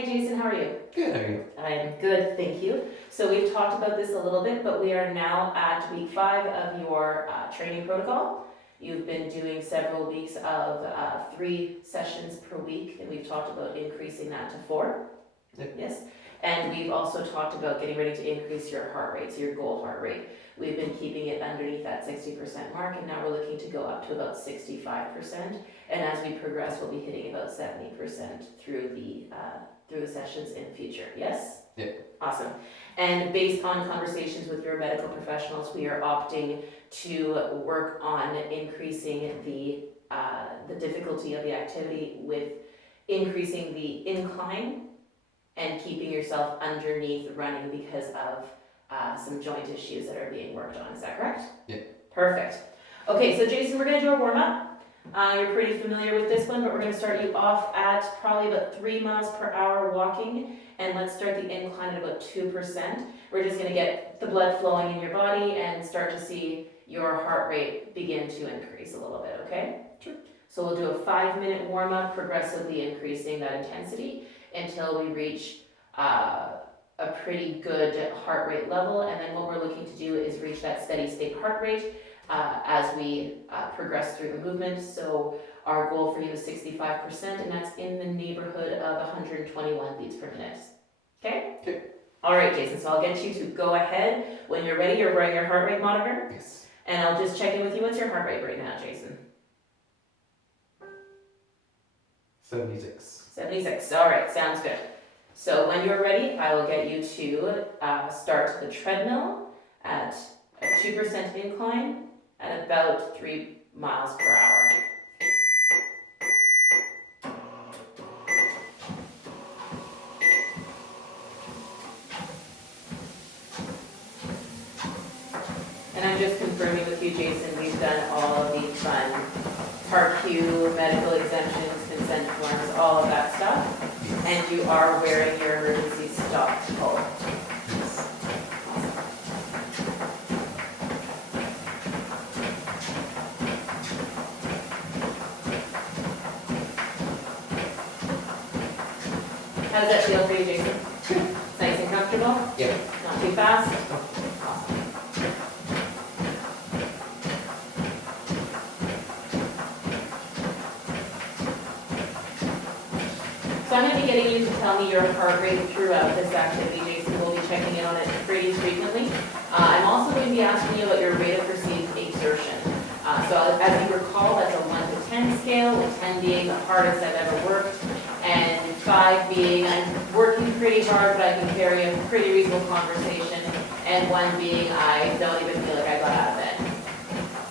Hi Jason, how are you? Good, how are you? I am good, thank you. So we've talked about this a little bit, but we are now at week 5 of your training protocol. You've been doing several weeks of 3 sessions per week, and we've talked about increasing that to 4. Yep. Yes. And we've also talked about getting ready to increase your heart rate, so your goal heart rate. We've been keeping it underneath that 60% mark, and now we're looking to go up to about 65%. And as we progress, we'll be hitting about 70% through the sessions in the future. Yes? Yeah. Awesome. And based on conversations with your medical professionals, we are opting to work on increasing the difficulty of the activity with increasing the incline and keeping yourself underneath running because of some joint issues that are being worked on. Is that correct? Yeah. Perfect. Okay, so Jason, we're gonna do a warm-up. You're pretty familiar with this one, but we're gonna start you off at probably about 3 miles per hour walking, and let's start the incline at about 2%. We're just gonna get the blood flowing in your body and start to see your heart rate begin to increase a little bit, okay? Sure. So we'll do a 5-minute warm-up, progressively increasing that intensity until we reach a pretty good heart rate level, and then what we're looking to do is reach that steady state heart rate as we progress through the movement. So our goal for you is 65%, and that's in the neighborhood of 121 beats per minute. Okay? Okay. All right, Jason, so I'll get you to go ahead. When you're ready, you're wearing your heart rate monitor. Yes. And I'll just check in with you. What's your heart rate right now, Jason? 76. 76. All right, sounds good. So when you're ready, I will get you to start the treadmill at a 2% incline at about 3 miles per hour. And I'm just confirming with you, Jason, we've done all of the fun PARQ, medical exemptions, consent forms, all of that stuff. And you are wearing your emergency stop pole. Yes. How does that feel for you, Jason? Good. It's nice and comfortable? Yeah. Not too fast? No. Awesome. So I'm going to be getting you to tell me your heart rate throughout this activity, Jason. We'll be checking in on it pretty frequently. I'm also going to be asking you about your rate of perceived exertion. So as you recall, that's a 1 to 10 scale, with 10 being the hardest I've ever worked, and 5 being I'm working pretty hard, but I can carry a pretty reasonable conversation, and 1 being I don't even feel like I got out of bed.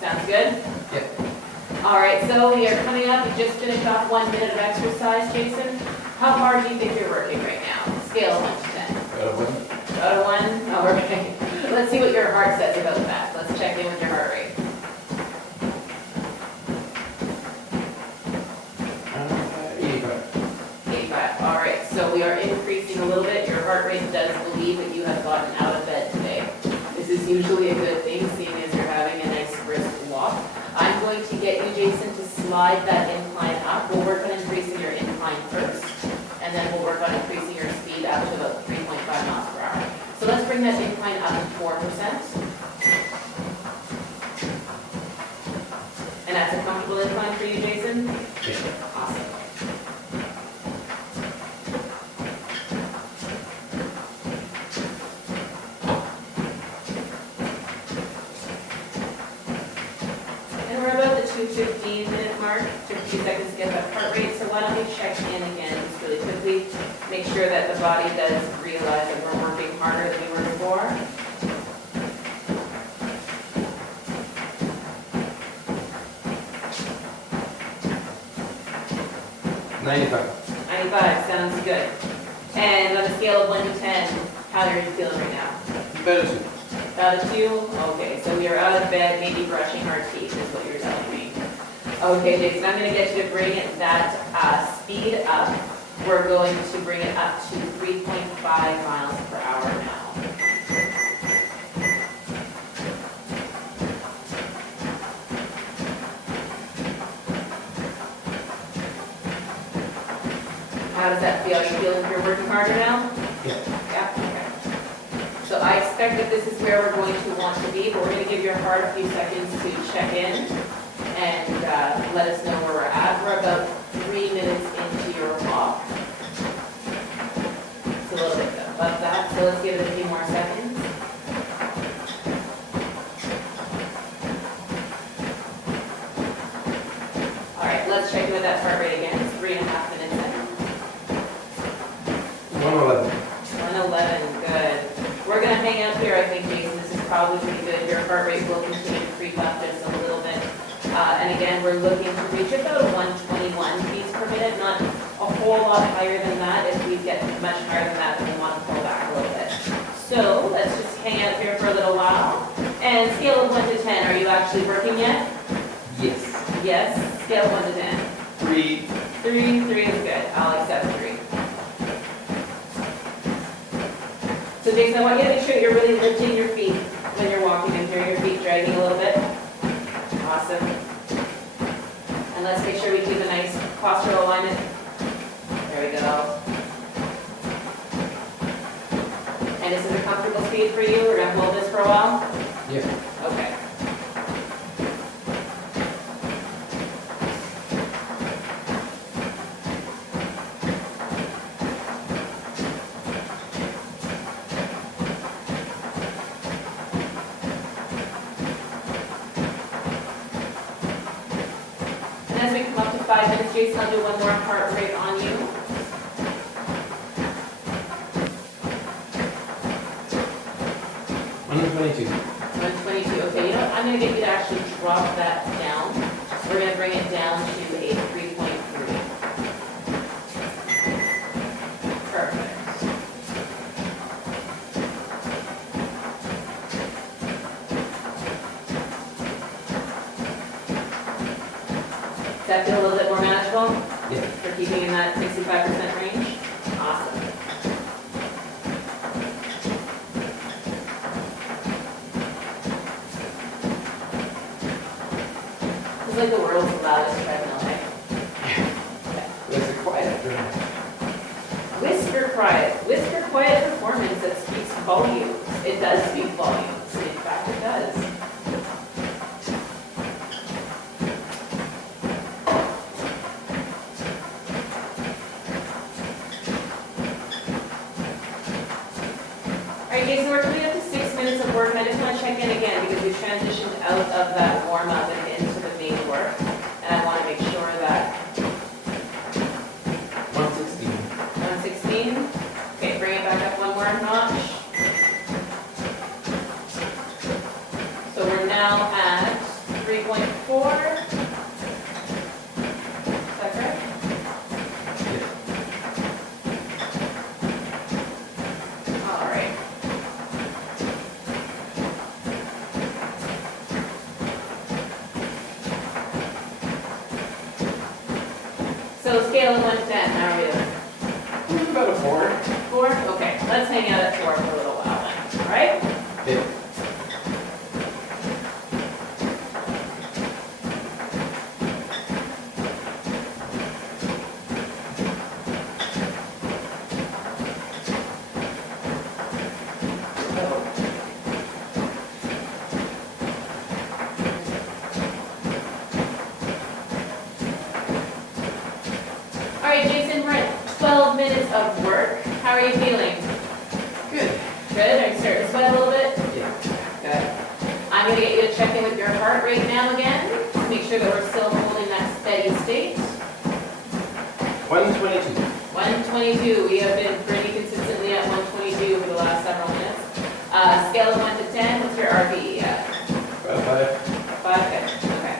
Sounds good? Yeah. All right, so we are coming up. We just finished off 1 minute of exercise, Jason. How hard do you think you're working right now? Scale of 1 to 10. Out of 1. Out of 1? Oh, okay. Let's see what your heart says about that. Let's check in with your heart rate. 85. 85. All right, so we are increasing a little bit. Your heart rate does believe that you have gotten out of bed today. This is usually a good thing, seeing as you're having a nice brisk walk. I'm going to get you, Jason, to slide that incline up. We'll work on increasing your incline first, and then we'll work on increasing your speed up to about 3.5 miles per hour. So let's bring that incline up to 4%. And that's a comfortable incline for you, Jason? Yeah. Awesome. And we're about the 2:15-minute mark, 50 seconds to get that heart rate. So why don't we check in again just really quickly, make sure that the body does realize that we're working harder than we were before. 95. 95, sounds good. And on a scale of 1 to 10, how are you feeling right now? Better soon. Out of 2? Okay, so we are out of bed, maybe brushing our teeth is what you're telling me. Okay, Jason, I'm going to get you to bring that speed up. We're going to bring it up to 3.5 miles per hour now. How does that feel? Are you feeling you're working harder now? Yeah. Yeah, okay. So I expect that this is where we're going to want to be, but we're going to give your heart a few seconds to check in and let us know where we're at. We're about 3 minutes into your walk. It's a little bit above that, so let's give it a few more seconds. All right, let's check in with that heart rate again. It's 3.5 minutes in. 111. 111, good. We're going to hang out here, I think, Jason. This is probably pretty good. Your heart rate will continue to creep up just a little bit. And again, we're looking to reach about a 121 beats per minute, not a whole lot higher than that. If we get much higher than that, then we want to pull back a little bit. So let's just hang out here for a little while. And scale of 1 to 10, are you actually working yet? Yes. Yes. Scale of 1 to 10. 3. 3 is good. I'll accept 3. So Jason, I want you to make sure that you're really lifting your feet when you're walking in here. Your feet dragging a little bit. Awesome. And let's make sure we keep a nice postural alignment. There we go. And this is a comfortable speed for you? We're going to hold this for a while? Yeah. Okay. And as we come up to 5 minutes, Jason, I'll do one more heart rate on you. 122. 122, okay, you know, I'm gonna get you to actually drop that down. We're gonna bring it down to a 3.3. Perfect. Does that feel a little bit more manageable? Yeah. For keeping in that 65% range? Awesome. It's like the world's loudest treadmill, right? It's a quiet journey. Whisper quiet performance that speaks volumes. It does speak volumes. In fact, it does. All right, Jason, we're coming up to 6 minutes of work, and I just want to check in again because we transitioned out of that warm-up and into the main work, and I want to make sure that 116. 116. Okay, bring it back up one more notch. So we're now at 3.4. Is that correct? All right. So scale of 1 to 10, how are we doing? It's about a 4. 4? Okay, let's hang out at 4 for a little while then, all right? Yeah. All right, Jason, we're at 12 minutes of work. How are you feeling? Good. Good? Are you starting to sweat a little bit? Yeah. Good. I'm gonna get you to check in with your heart rate now again. Make sure that we're still holding that steady state. 122. 122, we have been pretty consistently at 122 for the last several minutes. Scale of 1 to 10, what's your RPE at? About a 5. 5, good, okay.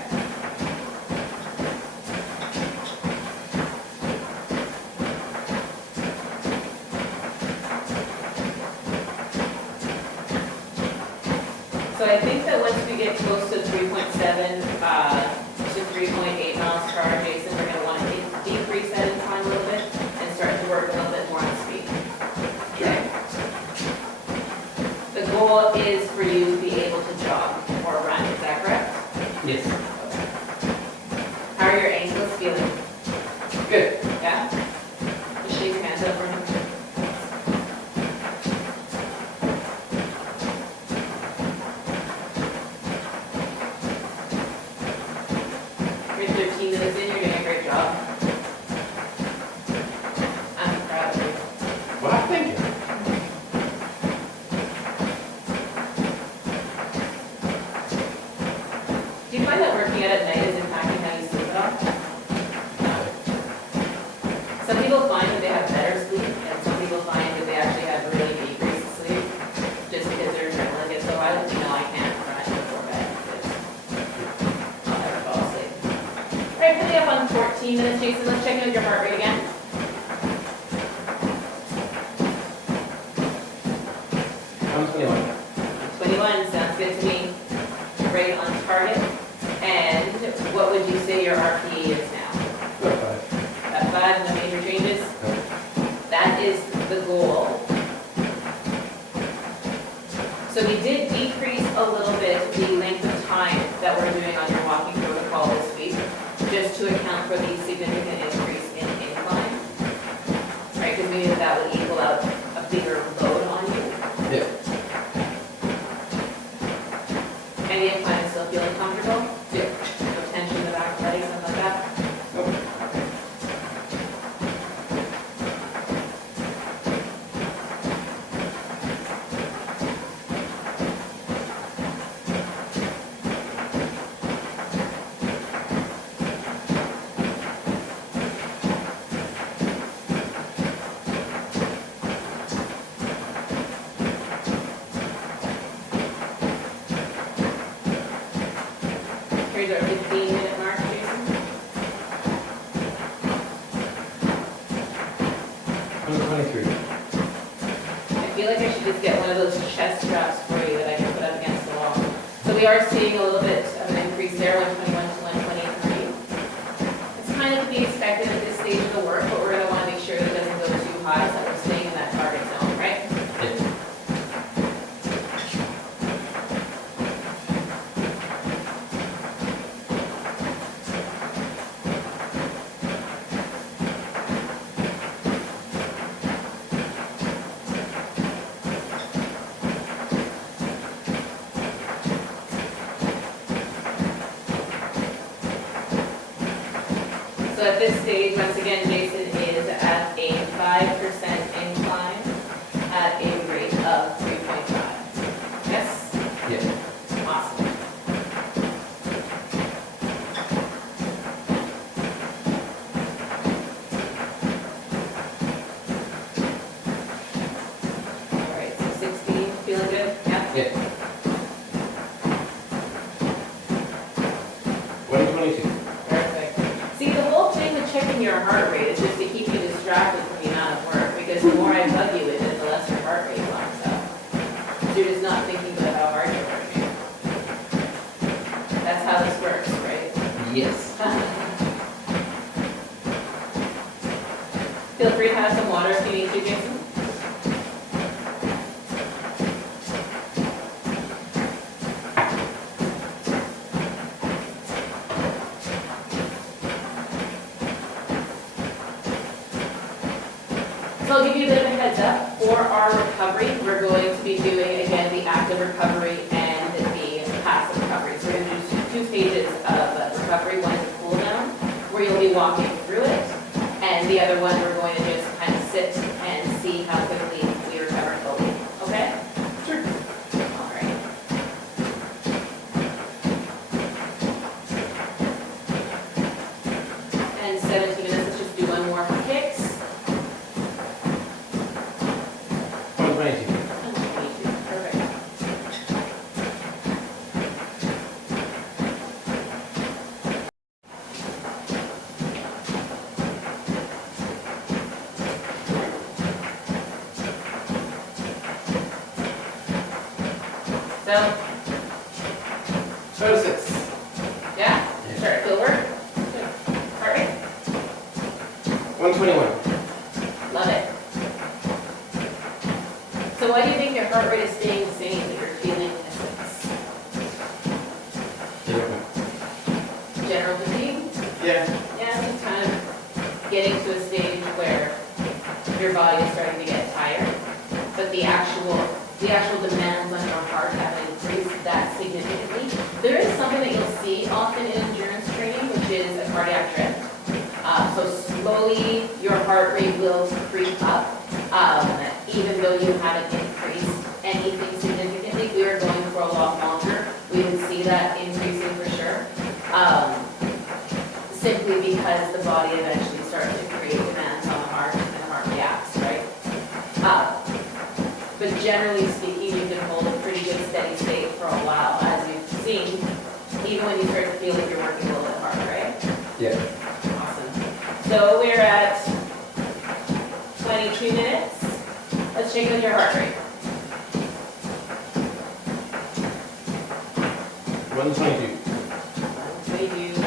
So I think that once we get close to 3.7 to 3.8 miles per hour, Jason, we're going to want to decrease that in time a little bit and start to work a little bit more on speed. Okay? The goal is for you to be able to jog or run, is that correct? Yes. How are your ankles feeling? Good. Yeah? Just Do you find that working out at night is impacting how you sleep at all? Some people find that they have better sleep, and some people find that they actually have really decreased sleep, just because their adrenaline gets so high. You know, I can't crash before bed, because I'll never fall asleep. All right, coming up on 14 minutes, Jason, let's check in with your heart rate again. 121. 21, sounds good to me. Right on target. And what would you say your RPE is now? About 5. At 5, no major changes? No. That is the goal. So we did decrease a little bit the length of time that we're doing on your walking protocol this week, just to account for the significant increase in incline. Right, because we knew that would equal out a bigger load on you. Yeah. And the incline is still feeling comfortable? Yeah. No tension in the back of the legs, something like that? Nope. Okay. Here's our 15-minute mark, Jason. 123. I feel like I should just get one of those chest straps for you that I can put up against the wall. So we are seeing a little bit of an increase there, 121 to 123. It's kind of to be expected at this stage of the work, but we're going to want to make sure that it doesn't go too high so that we're staying in that target zone, right? Yeah. So at this stage, once again, Jason is at a 5% incline at a rate of 3.5. Yes? Yeah. Awesome. All right, so 16, feeling good? Yeah? Yeah. 122. Perfect. See, the whole thing with checking your heart rate is just to keep you distracted from the amount of work, because the more I bug you with it, the less your heart rate climbs up. So you're just not thinking about how hard you're working. That's how this works, right? Yes. Feel free to have some water if you need to, Jason. So I'll give you a bit of a heads up. For our recovery, we're going to be doing, again, the active recovery and the passive recovery. So we're going to do two stages of recovery. One is a cool down, where you'll be walking through it. And the other one, we're going to just kind of sit and see how quickly we recover fully. Okay? Sure. All right. And 17 minutes, let's just do one more for kicks. 122. Perfect. So, So 6. yeah, sure, it'll work. Good. Heart rate, 121. love it. So why do you think your heart rate is staying the same if you're feeling a 6? General fatigue? Yeah. Yeah, it's just kind of getting to a stage where your body is starting to get tired, but the actual demands on your heart haven't increased that significantly. There is something that you'll see often in endurance training, which is a cardiac drift. So slowly your heart rate will creep up, even though you haven't increased anything significantly. We are going for a lot longer. We would see that increasing for sure. simply because the body eventually starts to create demands on the heart and the heart reacts, right? But generally speaking, you can hold a pretty good steady state for a while, as you've seen, even when you start to feel like you're working a little bit hard, right? Yeah. Awesome. So we're at 22 minutes. Let's check in your heart rate. 122. 122.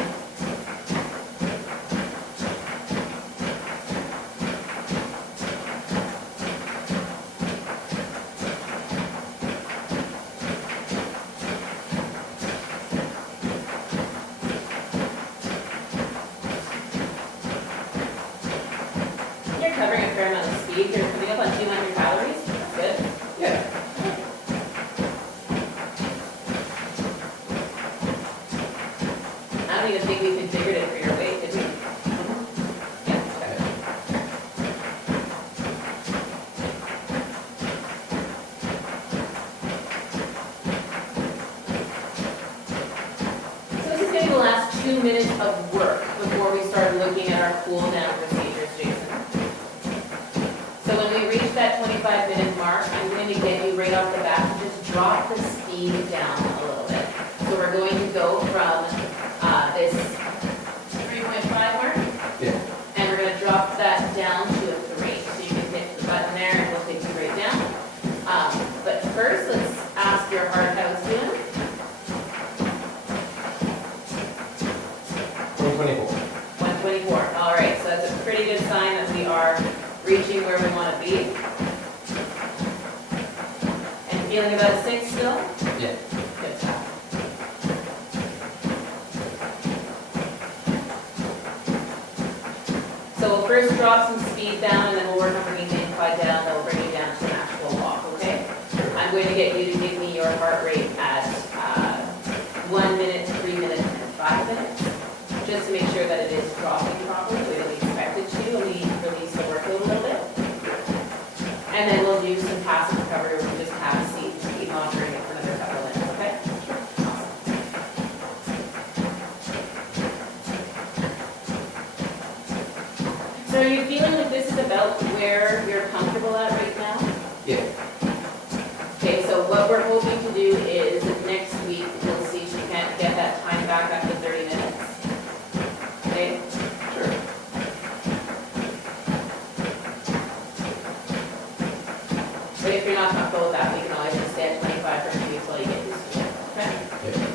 You're covering a fair amount of speed. You're coming up on 200 calories. That's good. Yeah. I don't even think we configured it for your weight, did we? Yeah, okay. So this is going to be the last 2 minutes of work before we start looking at our cool down procedures, Jason. So when we reach that 25-minute mark, I'm going to get you right off the bat to just drop the speed down a little bit. So we're going to go from this 3.5 mark, Yeah. and we're going to drop that down to a 3. So you can hit the button there and we'll take you right down. But first, let's ask your heart how it's doing. 124. 124. All right, so that's a pretty good sign that we are reaching where we want to be. And feeling about a 6 still? Yeah. Good stuff. So we'll first drop some speed down, and then we'll work on bringing the incline down, then we'll bring you down to an actual walk, okay? I'm going to get you to give me your heart rate at 1 minute, 3 minutes, and 5 minutes, just to make sure that it is dropping properly, the way that we expect it to, and we release the workload a little bit. And then we'll do some passive recovery, where we just have a seat and keep monitoring it for another couple of minutes, okay? Awesome. So are you feeling like this is about where you're comfortable at right now? Yeah. Okay, so what we're hoping to do is next week, we'll see if we can't get that time back up to 30 minutes. Okay? Sure. But if you're not comfortable with that, we can always just stay at 25 for a few until you get used to it. Okay? Yeah.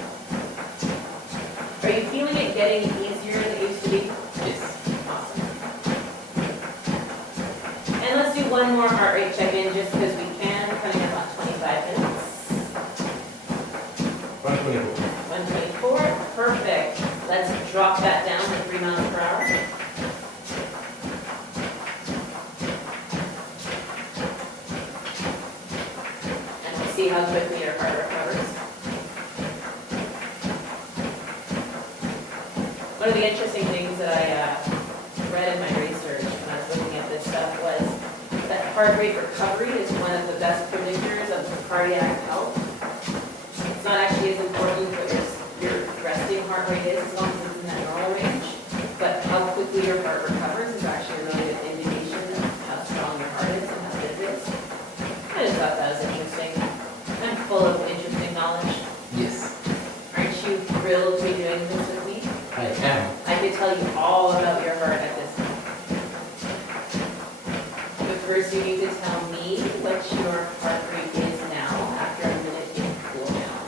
Are you feeling it getting easier than it used to be? Yes. Awesome. And let's do one more heart rate check-in just because we can, coming up on 25 minutes. 124. 124, perfect. Let's drop that down to 3 miles per hour. And we'll see how quickly your heart recovers. One of the interesting things that I read in my research when I was looking at this stuff was that heart rate recovery is one of the best predictors of cardiac health. It's not actually as important what your resting heart rate is, as long as it's in that normal range, but how quickly your heart recovers is actually a really good indication of how strong your heart is and how good it is. I just thought that was interesting. I'm full of interesting knowledge. Yes. Aren't you thrilled to be doing this with me? I am. I could tell you all about your heart at this point. But first you need to tell me what your heart rate is now after a minute in cool down.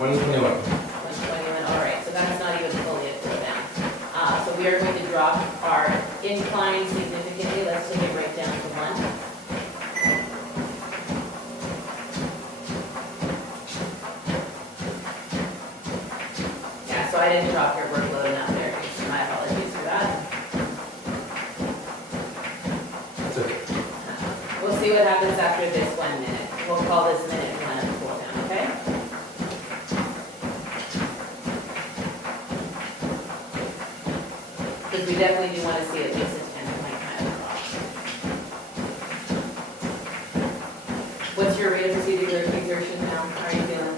121. 121, all right, so that's not even fully a cool down. So we are going to drop our incline significantly. Let's take it right down to 1. Yeah, so I didn't drop your workload enough there. My apologies for that. That's okay. We'll see what happens after this 1 minute. We'll call this minute 1 of cool down, okay? Because we definitely do want to see at least a 10-point kind of drop. What's your rate of procedure exertion now? How are you feeling?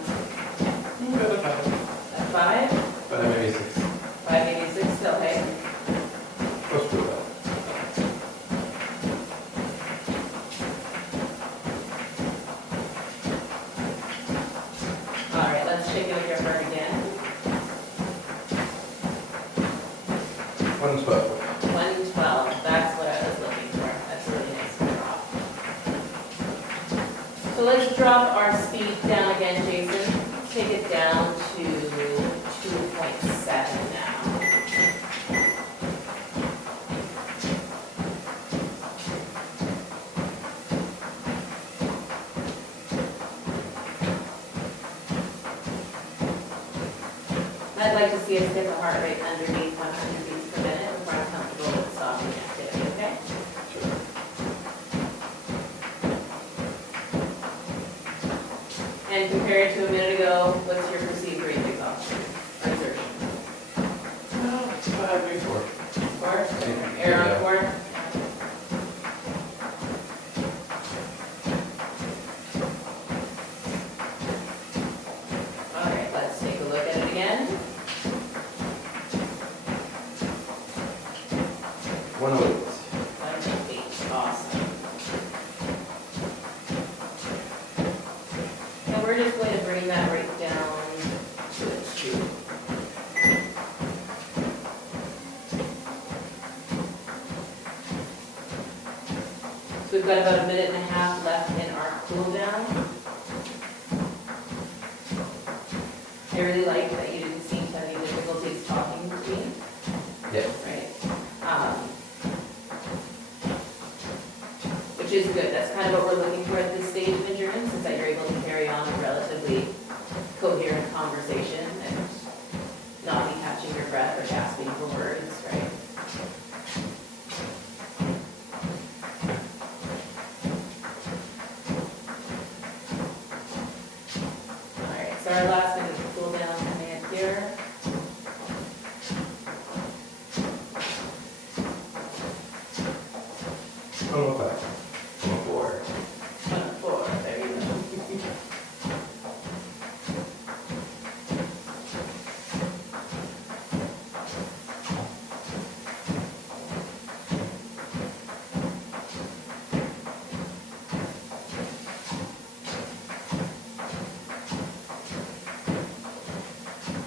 At 5? But maybe 6. 5, maybe 6 still. 112. 112, that's what I was looking for. That's a really nice drop. So let's drop our speed down again, Jason. Take it down to 2.7 now. I'd like to see us get the heart rate underneath 100 beats per minute before I'm comfortable with stopping the activity, okay? Sure. And compared to a minute ago, what's your perceived rate of exhaustion or exertion? Maybe 4. 4? Air on 4? All right, let's take a look at it again. 108. 108, awesome. And we're just going to bring that rate down to a 2. So we've got about a minute and a half left in our cool down. I really like that you didn't seem to have any difficulties talking to me, Yeah. right? Which is good. That's kind of what we're looking for at this stage of endurance, is that you're able to carry on a relatively coherent conversation and not be catching your breath or gasping for words, right? All right, so our last minute of cool down coming up here. Oh, okay. 4. 4, there you go.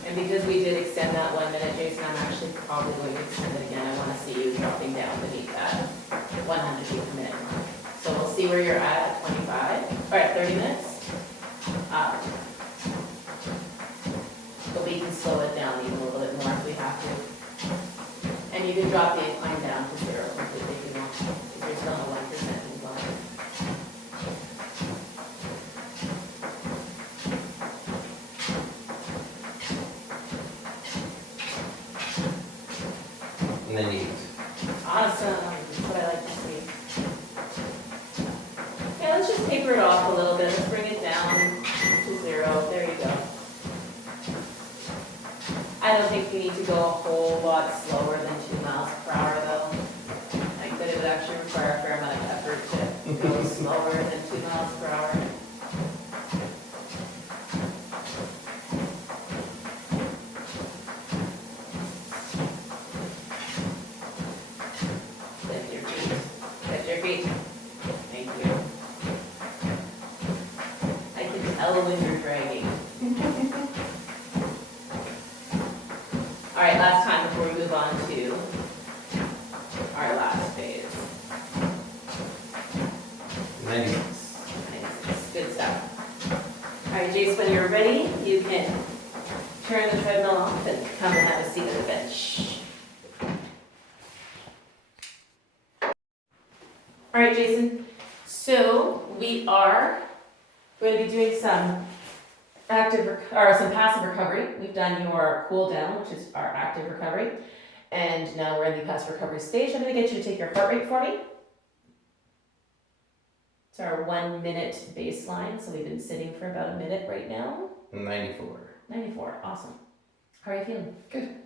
And because we did extend that 1 minute, Jason, I'm actually probably going to extend it again. I want to see you dropping down beneath that 100 beat per minute mark. So we'll see where you're at 25, all right, 30 minutes. But we can slow it down even a little bit more if we have to. And you can drop the incline down to 0 completely if you want to, if you're still on a 1% incline. And then you. Awesome, that's what I like to see. Okay, let's just taper it off a little bit. Let's bring it down to 0. There you go. I don't think we need to go a whole lot slower than 2 miles per hour though. Like that it would actually require a fair amount of effort to go slower than 2 miles per hour. Lift your feet. Lift your feet. Thank you. I can tell when you're dragging. All right, last time before we move on to our last phase. 96. Nice, good stuff. All right, Jace, when you're ready, you can turn the treadmill off and come and have a seat at the bench. All right, Jason, so we are going to be doing some some passive recovery. We've done your cool down, which is our active recovery. And now we're in the passive recovery stage. I'm going to get you to take your heart rate for me. It's our 1 minute baseline. So we've been sitting for about a minute right now. 94. 94, awesome. How are you feeling? Good.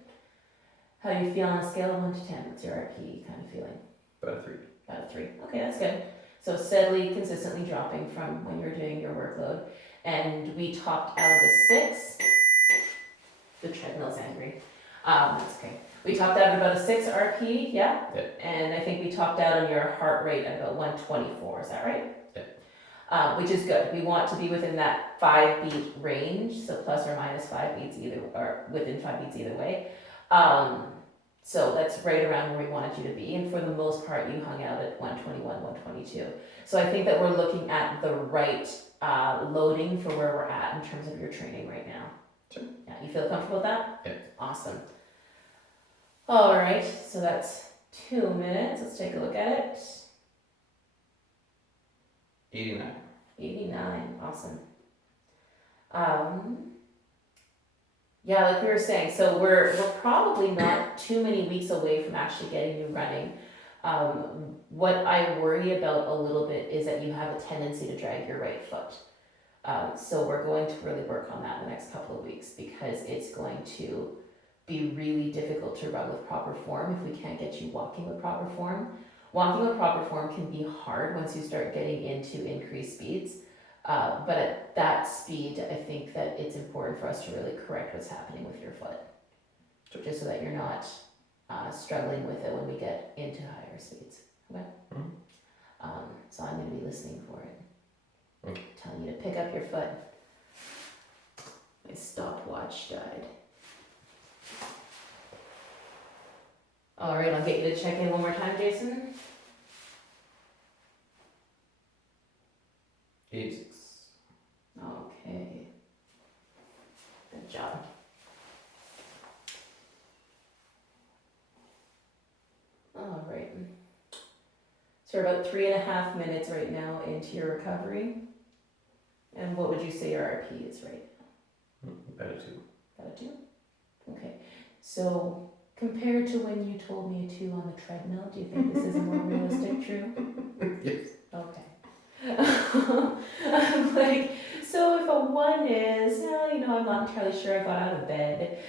How do you feel on a scale of 1 to 10? What's your RP kind of feeling? About a 3. About a 3. Okay, that's good. So steadily, consistently dropping from when you're doing your workload. And we topped out at a 6. The treadmill's angry. That's okay. We topped out at about a 6 RP, yeah? Yeah. And I think we topped out on your heart rate at about 124, is that right? Yeah. Which is good. We want to be within that 5 beat range, so plus or minus 5 beats either, or within 5 beats either way. So that's right around where we wanted you to be, and for the most part, you hung out at 121, 122. So I think that we're looking at the right loading for where we're at in terms of your training right now. Sure. Yeah, you feel comfortable with that? Yeah. Awesome. All right, so that's 2 minutes. Let's take a look at it. 89. 89, awesome. Yeah, like we were saying, so we're probably not too many weeks away from actually getting you running. What I worry about a little bit is that you have a tendency to drag your right foot. So we're going to really work on that in the next couple of weeks because it's going to be really difficult to run with proper form if we can't get you walking with proper form. Walking with proper form can be hard once you start getting into increased speeds. But at that speed, I think that it's important for us to really correct what's happening with your foot. Sure. Just so that you're not struggling with it when we get into higher speeds. Okay? Mm-hmm. So I'm going to be listening for it. Okay. Telling you to pick up your foot. My stopwatch died. All right, I'll get you to check in one more time, Jason. 86. Okay. Good job. All right. So we're about 3.5 minutes right now into your recovery. And what would you say your RP is right now? Better 2. About a 2? Okay. So compared to when you told me a 2 on the treadmill, do you think this is a more realistic true? Yes. Okay. I'm like, so if a 1 is, I'm not entirely sure I got out of bed.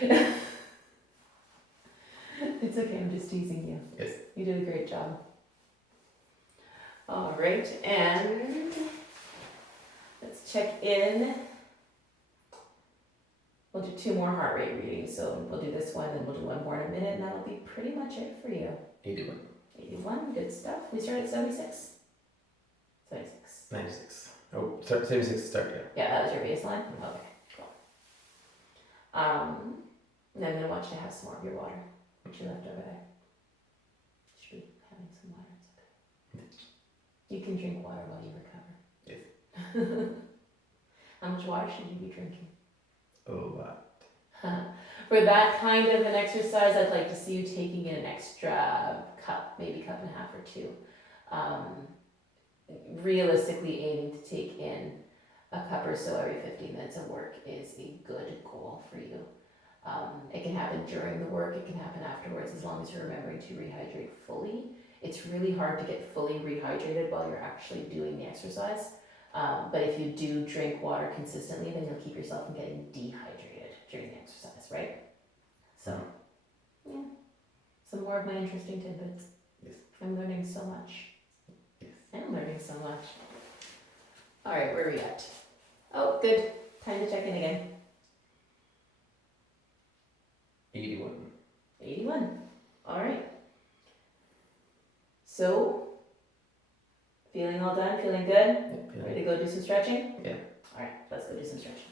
It's okay, I'm just teasing you. Yes. You did a great job. All right, and let's check in. We'll do 2 more heart rate readings, so we'll do this one, and we'll do 1 more in a minute, and that'll be pretty much it for you. 81. 81, good stuff. We start at 76. 76. 96. Oh, 76 start, yeah. Yeah, that was your baseline? Okay, cool. And I'm gonna want you to have some more of your water, which you left over there. You should be having some water, it's okay. You can drink water while you recover. Yes. How much water should you be drinking? A lot. For that kind of an exercise, I'd like to see you taking in an extra cup, maybe cup and a half or 2. Realistically aiming to take in a cup or so every 15 minutes of work is a good goal for you. It can happen during the work, it can happen afterwards, as long as you're remembering to rehydrate fully. It's really hard to get fully rehydrated while you're actually doing the exercise. But if you do drink water consistently, then you'll keep yourself from getting dehydrated during the exercise, right? So, yeah, some more of my interesting tidbits. Yes. I'm learning so much. Yes. I'm learning so much. All right, where are we at? Oh, good. Time to check in again. 81. 81. All right. So, feeling all done? Feeling good? Yeah. Ready to go do some stretching? Yeah. All right, let's go do some stretching.